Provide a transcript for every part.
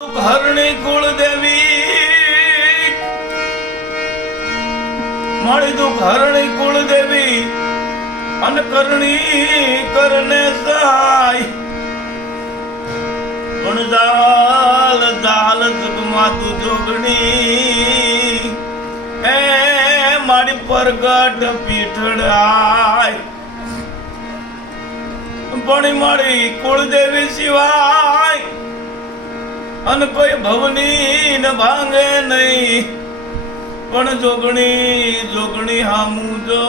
હરણી કુળ દેવી મારી દુઃખ હરણી કુળ દેવી અનકરણી કરને સહાય ગુણ દાલ દાલ જગમાં તું જોગણી એ મારી પરગટ પીઠડાય પણ મારી કુળ દેવી સિવાય અન કોઈ ભવની ન ભાંગે નહીં પણ જોગણી જોગણી હામું જો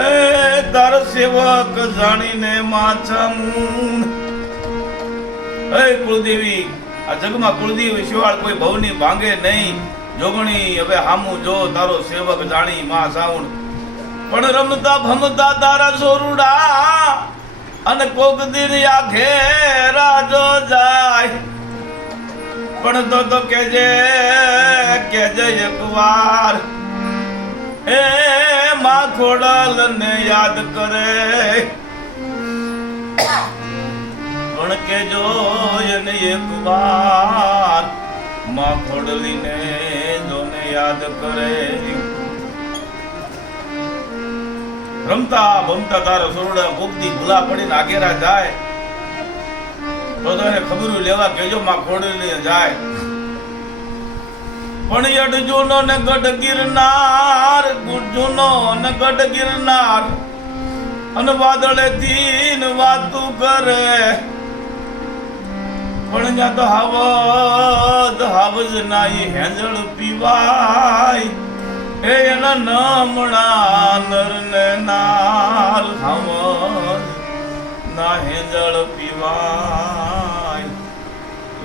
એ તાર સેવક જાણીને માછામું એ કુળદેવી આ જગમાં કુળદેવી શિવાળ કોઈ ભવની ભાંગે નહીં જોગણી હવે હામું જો તારો સેવક જાણી માં સાઉણ પણ રમતા ભમતા તારા સોરુડા અને કોક દિન આખે રાજો જાય પણ તો કેજે એકવાર એ માં ખોડલ ને યાદ કરે પણ કેજો એને એકવાર માં ખોડલી ને જોને યાદ કરે રમતા ભમતા તારો સોરડા ભૂખથી ભૂલા પડીને આગેરા જાય તો એને ખબર લેવા કેજો માં ખોડલી જાય પણ અડજુનો ને ગઢ ગિરનાર ગુજુનો ને ગઢ ગિરનાર અને વાદળે થી વાતું કરે પણ જ્યાં તો હાવજ નાઈ હેંજળ પીવાય એના નામણા નર ને નાર હાવજ ના હેંજળ પીવાય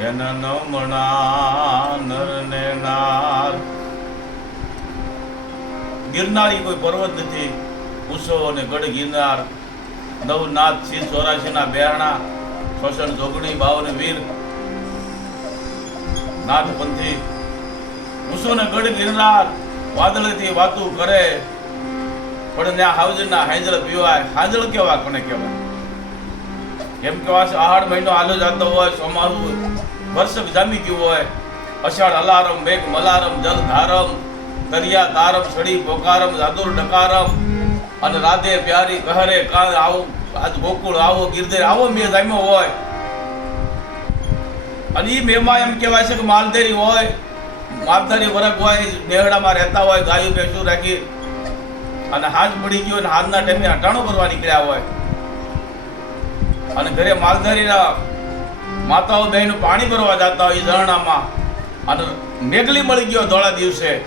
એના નામણા નર ને નાર ગિરનારી કોઈ પર્વત નથી ઉસો અને ગઢ ગિરનાર નવનાથ સિંહ 84 ના બેરણા શોષણ જોગણી 52 વીર નાથ પંથી ઉસો ને ગઢ ગિરનાર વાદળથી વાતું કરે પણ ત્યાં હાવજના હાંજળ પીવાય હાંજળ કેવા કોને કહેવાય એમ કેવા આહાડ મહિનો આલો જતો હોય સોમારું વર્ષ જામી ગયું હોય અષાઢ અલારમ મેઘ મલારમ જલ ધારમ દરિયા તારમ સડી પોકારમ જાદુર ડકારમ અને રાધે પ્યારી કહરે કાળ આવો આજ ગોકુળ આવો ગિરધર આવો મેં જામ્યો હોય અને ઈ મેમાં એમ કહેવાય છે કે માલધારી હોય માલધારી વર્ગ હોય બેહડામાં રહેતા હોય ગાયું ભેંસું રાખી અને હાજ પડી ગયો અને હાજના ટાઈમે હટાણો કરવા નીકળ્યા હોય અને ઘરે માલધારીના માતાઓ બહેનો પાણી ભરવા જતા હોય ઝરણામાં અને મેઘલી મળી ગયો ધોળા દિવસે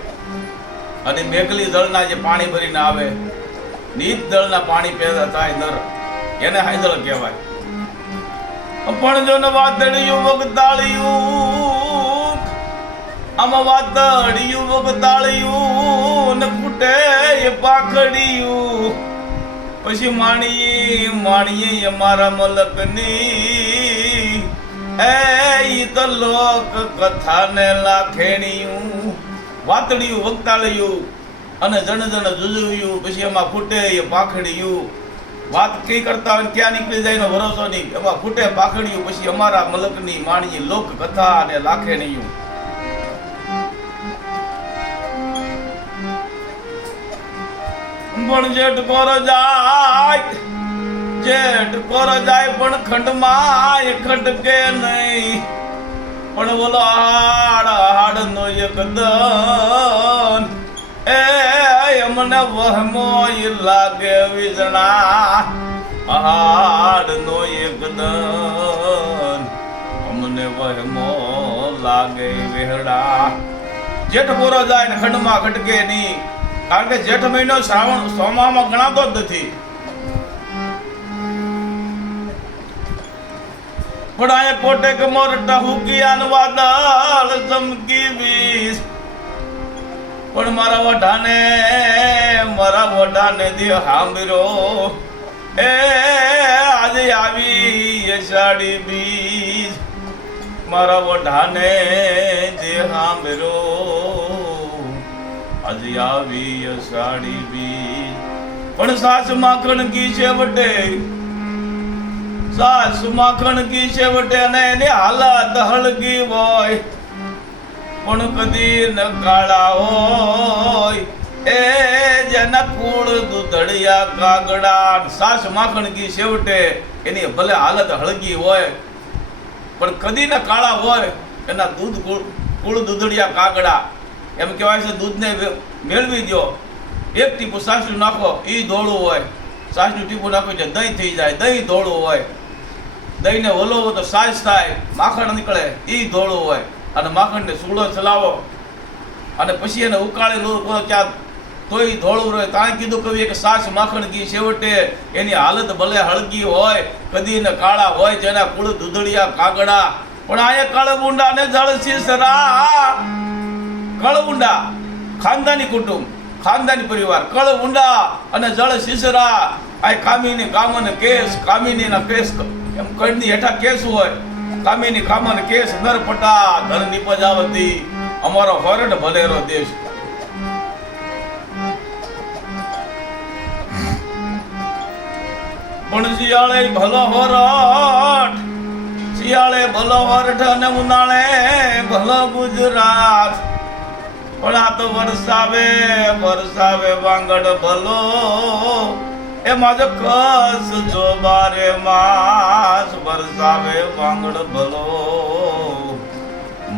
અને મેઘલી દળના જે પાણી ભરીને આવે નીત દળના પાણી પેદા થાય નર એને હાંજળ કહેવાય પણ જો ને વાદળિયું વગતાળિયું આમાં વાદળિયું વગતાળિયું ને ફૂટે એ પાખડિયું પછી માણીએ અમારા મલકની એ ઈ તો લોક કથાને લાખેણિયું વાતળિયું વગતાળિયું અને જણ જુજવ્યું પછી એમાં ફૂટે એ પાખડિયું વાત કઈ કરતા હોય ક્યાં નીકળી જાય એનો ભરોસો નહીં એમાં ફૂટે પાખડિયું પછી અમારા મલકની માણીએ લોક કથા અને લાખેણિયું પણ જેઠ કોરો જાય પણ ખંડમાં ખટકે નહીં પણ બોલો હાડ નો એક દન એ અમને વહમો લાગે વીજણા હાડ નો એક દન અમને વહમો લાગે વેહડા જેઠ કોરો જાય ને ખંડમાં ખટકે નહીં કારણ કે જેઠ મહિનો શ્રાવણ સોમામાં ગણાતો જ નથી પણ અહીંયા કોટે કમરટા હુકિયાન વાદળ ચમકી વીસ પણ મારા વઢાને દે હાંભરો એ આજે આવી અષાઢી બીજ મારા વઢાને દે હાંભરો આજે આવી અષાઢી બીજ પણ સાસ માખણ કી છે વટે સાસુ માખણ કી છેવટે ને એની હાલત હળગી હોય પણ કદી ન કાળા હોય એ જેના કુળ દૂધડિયા કાગડા. સાસ માખણ કી છેવટે એની ભલે હાલત હળગી હોય પણ કદી ન કાળા હોય એના દૂધ કુળ દૂધડિયા કાગડા. એમ કહેવાય છે દૂધને મેળવી દો, એક ટીપું સાસનું નાખો એ ધોળું હોય, સાસનું ટીપું નાખો એટલે દહીં થઈ જાય, દહીં ધોળું હોય, દહીંને હલોવો તો સાસ થાય, માખણ નીકળે એ ધોળું હોય. અને માખણને સૂળો ચલાવો અને પછી એને ઉકાળી લો કરો ત્યાં તોય ધોળું રહે. ત્યાં કીધું કવિએ કે સાસ માખણ કી છેવટે એની હાલત ભલે હળગી હોય કદી ને કાળા હોય જેના કુળ દૂધડિયા કાગડા. પણ અહીંયા કળબુંડા ને જળ શીસરા, કળબુંડા ખાનદાની કુટુંબ, ખાનદાની પરિવાર, કળબુંડા અને જળ શીસરા. આ કામિની કામન કેસ, કામિનીના કેસ એમ કડની હેઠા કેસ હોય, કામિની કામન કેસ નરપટા ધન નિપજાવતી અમારો હોરડ ભલેરો દેશ. પણ શિયાળે ભલો હોરઠ, શિયાળે ભલો હોરઠ અને ઉનાળે ભલો ગુજરાત. પણ આ તો વરસાવે વરસાવે વાંગડ ભલો એમાં જો કસ જો બારે માસ. વરસાવે વાંગડ ભલો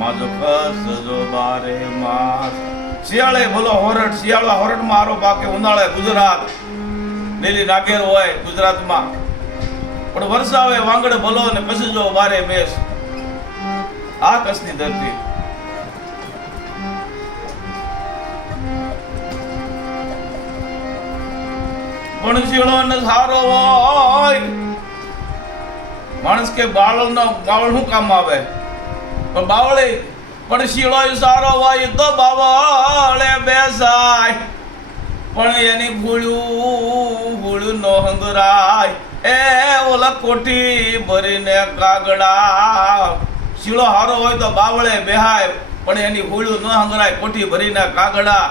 માજો કસ જો બારે માસ. શિયાળે ભલો હોરઠ, શિયાળા હોરઠમાં આરો પાકે, ઉનાળે ગુજરાત લીલી નાગેર હોય ગુજરાતમાં. પણ વરસાવે વાંગડ ભલો ને કસજો બારે મેસ. આ કસની ધરતી. પણ શીળો ને સારો હોય માણસ કે બાવળ શું કામ આવે? પણ બાવળે પણ શીળો સારો હોય તો બાવળે બેસાય. પણ એની ભૂળ્યું નો હંગરાય એ ઓલા કોઠી ભરીને કાગડા. શીળો હારો હોય તો બાવળે બેહાય પણ એની ભૂળ્યું ન હંગરાય કોઠી ભરીને કાગડા.